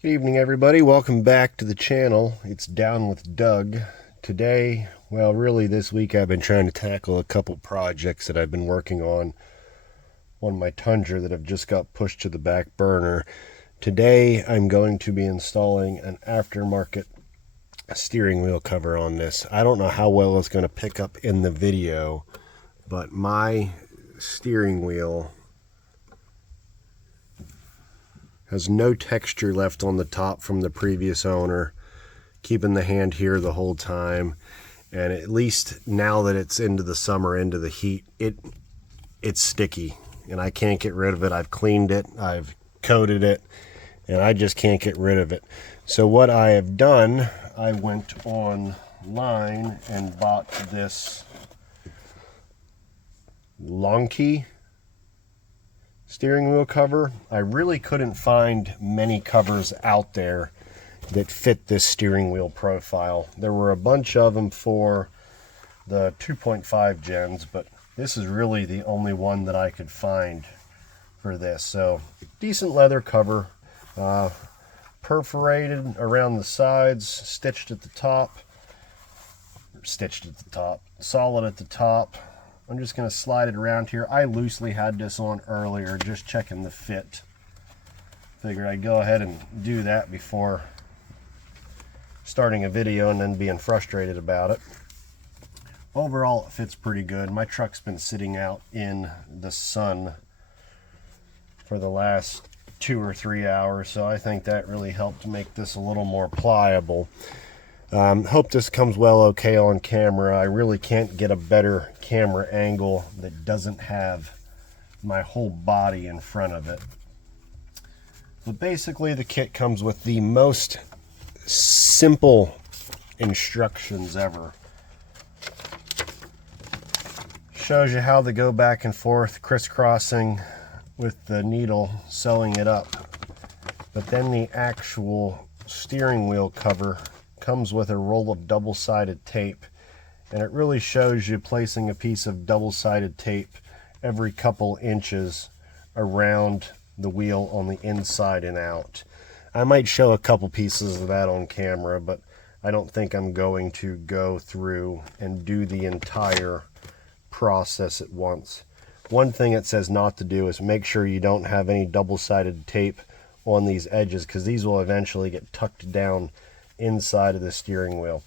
Good evening, everybody. Welcome back to the channel. It's Down with Doug. Today, well, really this week I've been trying to tackle a couple projects that I've been working on my Tundra that have just got pushed to the back burner. Today I'm going to be installing an aftermarket steering wheel cover on this. I don't know how well it's going to pick up in the video, but my steering wheel has no texture left on the top from the previous owner, keeping the hand here the whole time. And at least now that it's into the summer, into the heat, it's sticky and I can't get rid of it. I've cleaned it, I've coated it, and I just can't get rid of it. So what I have done, I went online and bought this long key steering wheel cover. I really couldn't find many covers out there that fit this steering wheel profile. There were a bunch of them for the 2.5 gens, but this is really the only one that I could find for this. So decent leather cover, perforated around the sides, stitched at the top, solid at the top. I'm just going to slide it around here. I loosely had this on earlier, just checking the fit. Figured I'd go ahead and do that before starting a video and then being frustrated about it. Overall, it fits pretty good. My truck's been sitting out in the sun for the last 2 or 3 hours, so I think that really helped make this a little more pliable. Hope this comes well okay on camera. I really can't get a better camera angle that doesn't have my whole body in front of it. But basically the kit comes with the most simple instructions ever. Shows you how to go back and forth, crisscrossing with the needle, sewing it up. But then the actual steering wheel cover comes with a roll of double-sided tape, and it really shows you placing a piece of double-sided tape every couple inches around the wheel on the inside and out. I might show a couple pieces of that on camera, but I don't think I'm going to go through and do the entire process at once. One thing it says not to do is make sure you don't have any double-sided tape on these edges, because these will eventually get tucked down inside of the steering wheel.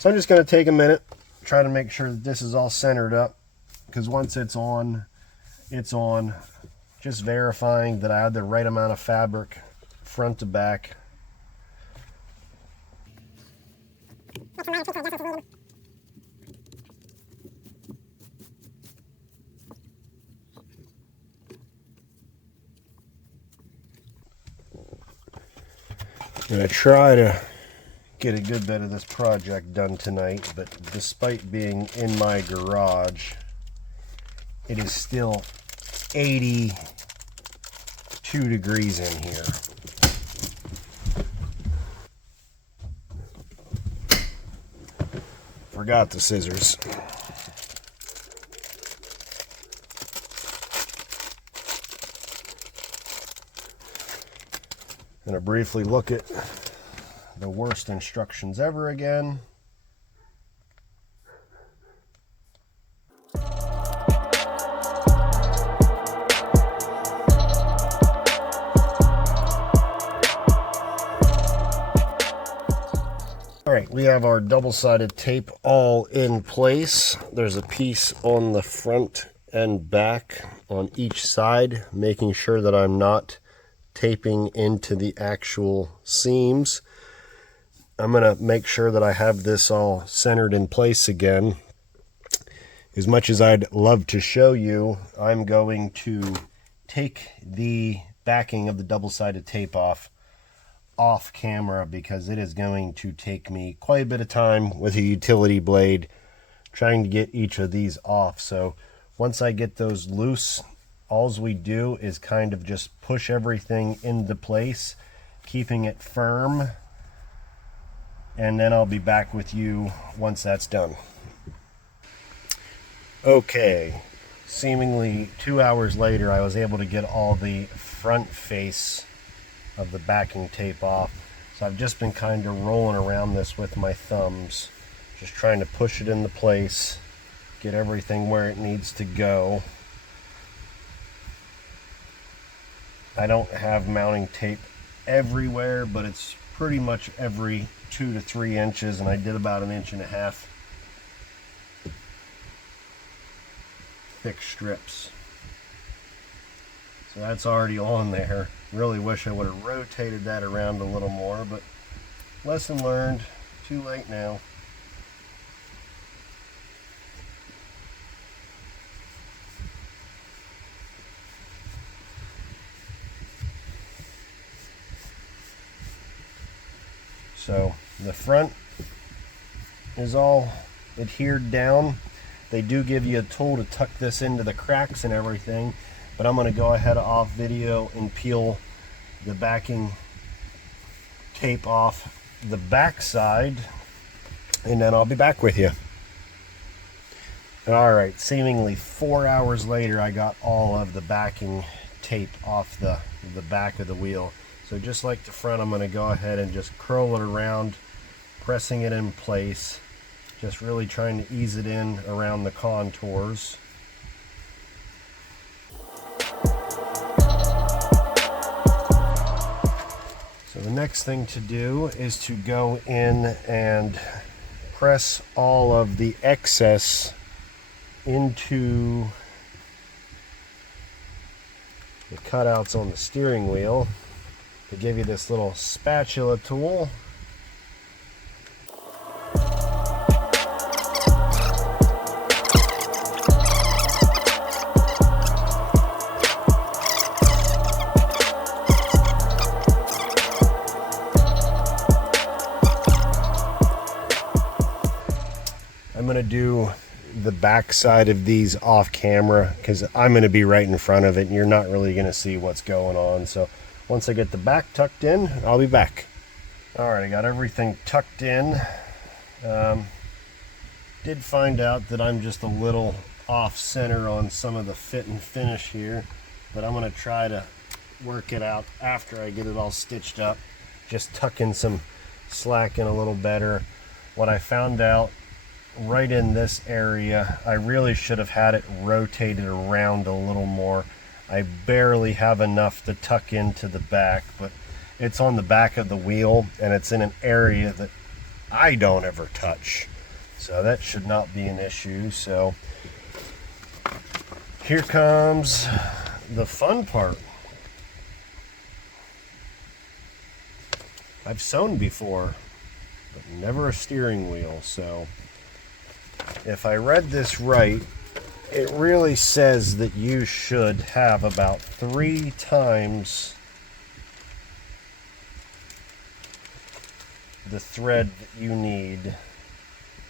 So I'm just going to take a minute, try to make sure that this is all centered up, because once it's on, it's on. Just verifying that I have the right amount of fabric front to back. I'm going to try to get a good bit of this project done tonight, but despite being in my garage, it is still 82 degrees in here. Forgot the scissors. I'm going to briefly look at the worst instructions ever again. Alright, we have our double-sided tape all in place. There's a piece on the front and back on each side, making sure that I'm not taping into the actual seams. I'm going to make sure that I have this all centered in place again. As much as I'd love to show you, I'm going to take the backing of the double-sided tape off camera, because it is going to take me quite a bit of time with a utility blade trying to get each of these off. So once I get those loose, all we do is kind of just push everything into place, keeping it firm, and then I'll be back with you once that's done. Okay, seemingly 2 hours later, I was able to get all the front face of the backing tape off. So I've just been kind of rolling around this with my thumbs, just trying to push it into place, get everything where it needs to go. I don't have mounting tape everywhere, but it's pretty much every 2 to 3 inches, and I did about 1.5 inches thick strips. So that's already on there. Really wish I would have rotated that around a little more, but lesson learned. Too late now. So the front is all adhered down. They do give you a tool to tuck this into the cracks and everything, but I'm going to go ahead off video and peel the backing tape off the back side, and then I'll be back with you. Alright, seemingly 4 hours later, I got all of the backing tape off the back of the wheel. So just like the front, I'm going to go ahead and just curl it around, pressing it in place, just really trying to ease it in around the contours. So the next thing to do is to go in and press all of the excess into the cutouts on the steering wheel. They give you this little spatula tool. I'm going to do the back side of these off camera because I'm going to be right in front of it and you're not really going to see what's going on. So once I get the back tucked in, I'll be back. Alright, I got everything tucked in. Did find out that I'm just a little off center on some of the fit and finish here, but I'm going to try to work it out after I get it all stitched up. Just tuck in some slack in a little better. What I found out right in this area, I really should have had it rotated around a little more. I barely have enough to tuck into the back, but it's on the back of the wheel and it's in an area that I don't ever touch. So that should not be an issue. So here comes the fun part. I've sewn before, but never a steering wheel. So if I read this right, it really says that you should have about 3 times the thread that you need.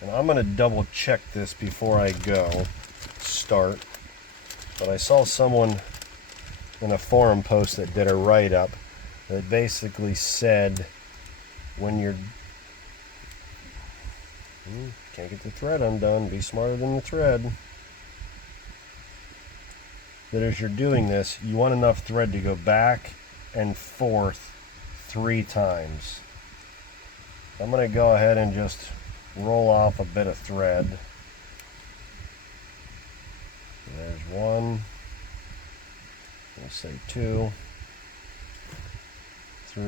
And I'm going to double check this before I go start. But I saw someone in a forum post that did a write-up that basically said when you're can't get the thread undone, be smarter than the thread. That as you're doing this, you want enough thread to go back and forth 3 times. I'm going to go ahead and just roll off a bit of thread. There's 1, let's say 2, 3,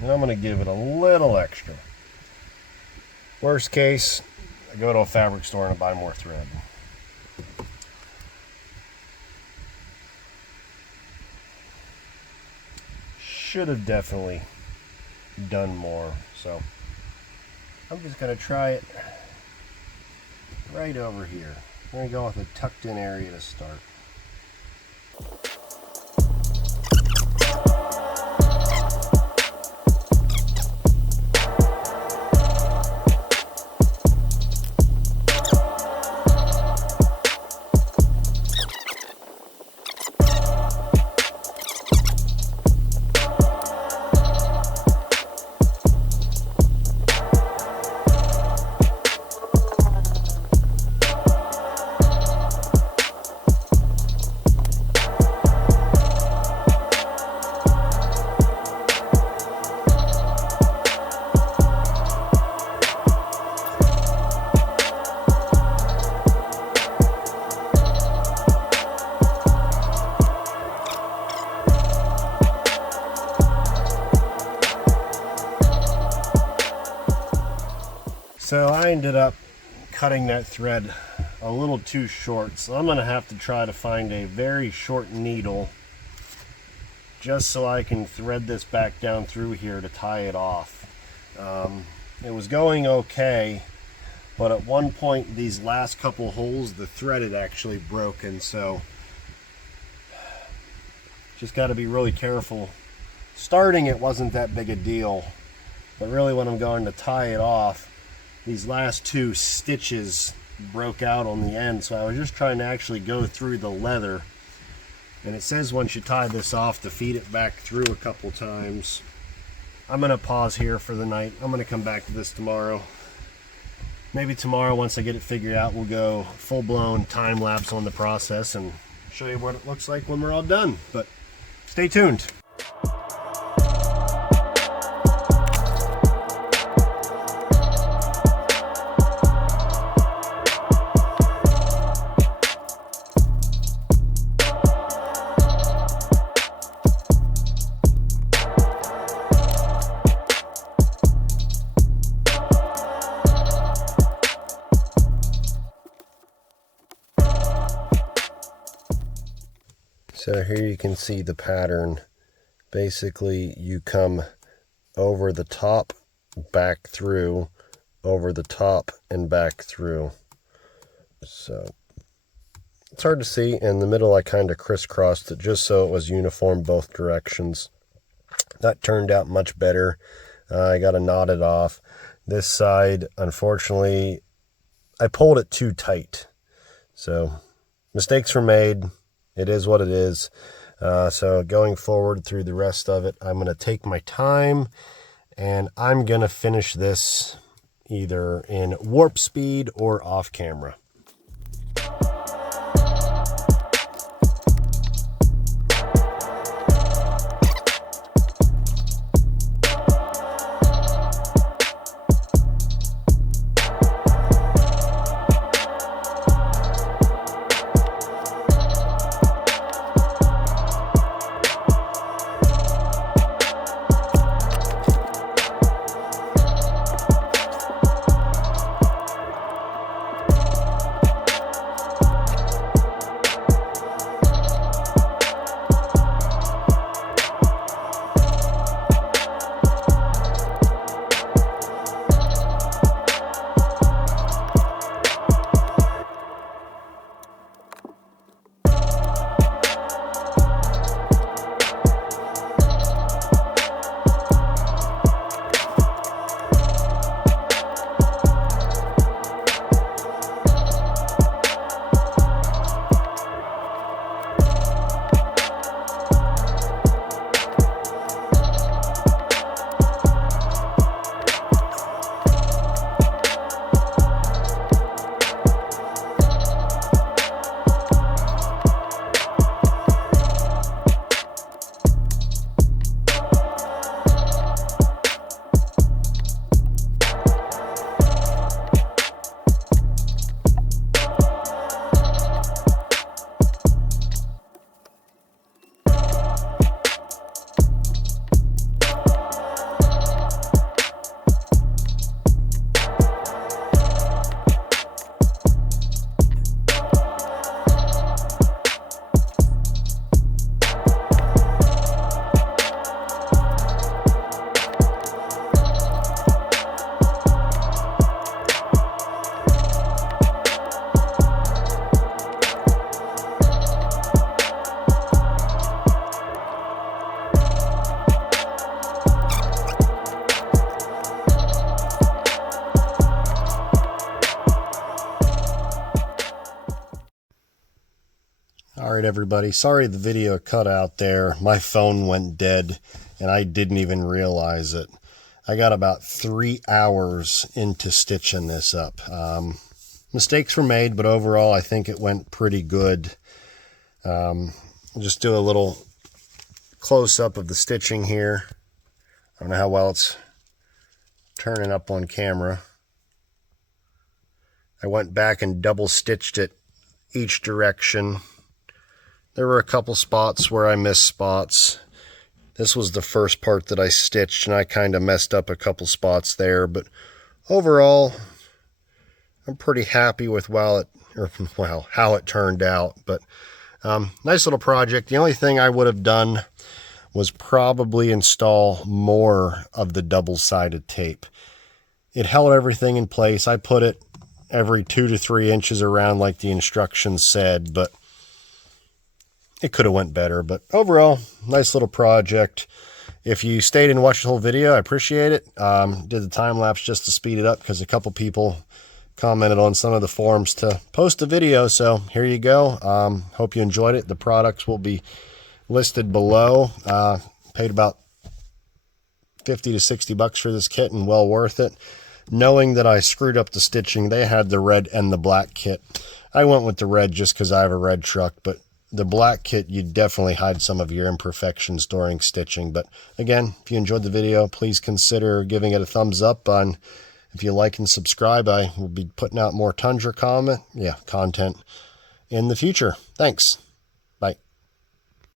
and I'm going to give it a little extra. Worst case, I go to a fabric store and I buy more thread. Should have definitely done more, so I'm just going to try it right over here. I'm going to go with a tucked in area to start. So I ended up cutting that thread a little too short, so I'm going to have to try to find a very short needle just so I can thread this back down through here to tie it off. It was going okay, but at one point these last couple holes the thread had actually broken, so just got to be really careful. Starting it wasn't that big a deal, but really when I'm going to tie it off, these last two stitches broke out on the end, so I was just trying to actually go through the leather. And it says once you tie this off to feed it back through a couple times. I'm going to pause here for the night. I'm going to come back to this tomorrow. Maybe tomorrow, once I get it figured out, we'll go full-blown time lapse on the process and show you what it looks like when we're all done. But stay tuned. So here you can see the pattern. Basically, you come over the top, back through, over the top, and back through. So it's hard to see. In the middle, I kind of crisscrossed it just so it was uniform both directions. That turned out much better. I got to knot it off. This side, unfortunately, I pulled it too tight. So mistakes were made. It is what it is. So going forward through the rest of it, I'm going to take my time and I'm going to finish this either in warp speed or off camera. All right, everybody. Sorry the video cut out there. My phone went dead, and I didn't even realize it. I got about 3 hours into stitching this up. Mistakes were made, but overall, I think it went pretty good. I'll just do a little close-up of the stitching here. I don't know how well it's turning up on camera. I went back and double-stitched it each direction. There were a couple spots where I missed spots. This was the first part that I stitched, and I kind of messed up a couple spots there, but overall, I'm pretty happy with how it turned out. But nice little project. The only thing I would have done was probably install more of the double-sided tape. It held everything in place. I put it every 2 to 3 inches around like the instructions said, but it could have went better. But overall, nice little project. If you stayed and watched the whole video, I appreciate it. Did the time lapse just to speed it up because a couple people commented on some of the forums to post a video, so here you go. Hope you enjoyed it. The products will be listed below. Paid about 50 to 60 bucks for this kit, and well worth it. Knowing that I screwed up the stitching, they had the red and the black kit. I went with the red just because I have a red truck, but the black kit, you definitely hide some of your imperfections during stitching. But again, if you enjoyed the video, please consider giving it a thumbs up. If you like and subscribe, I will be putting out more Tundra content in the future. Thanks.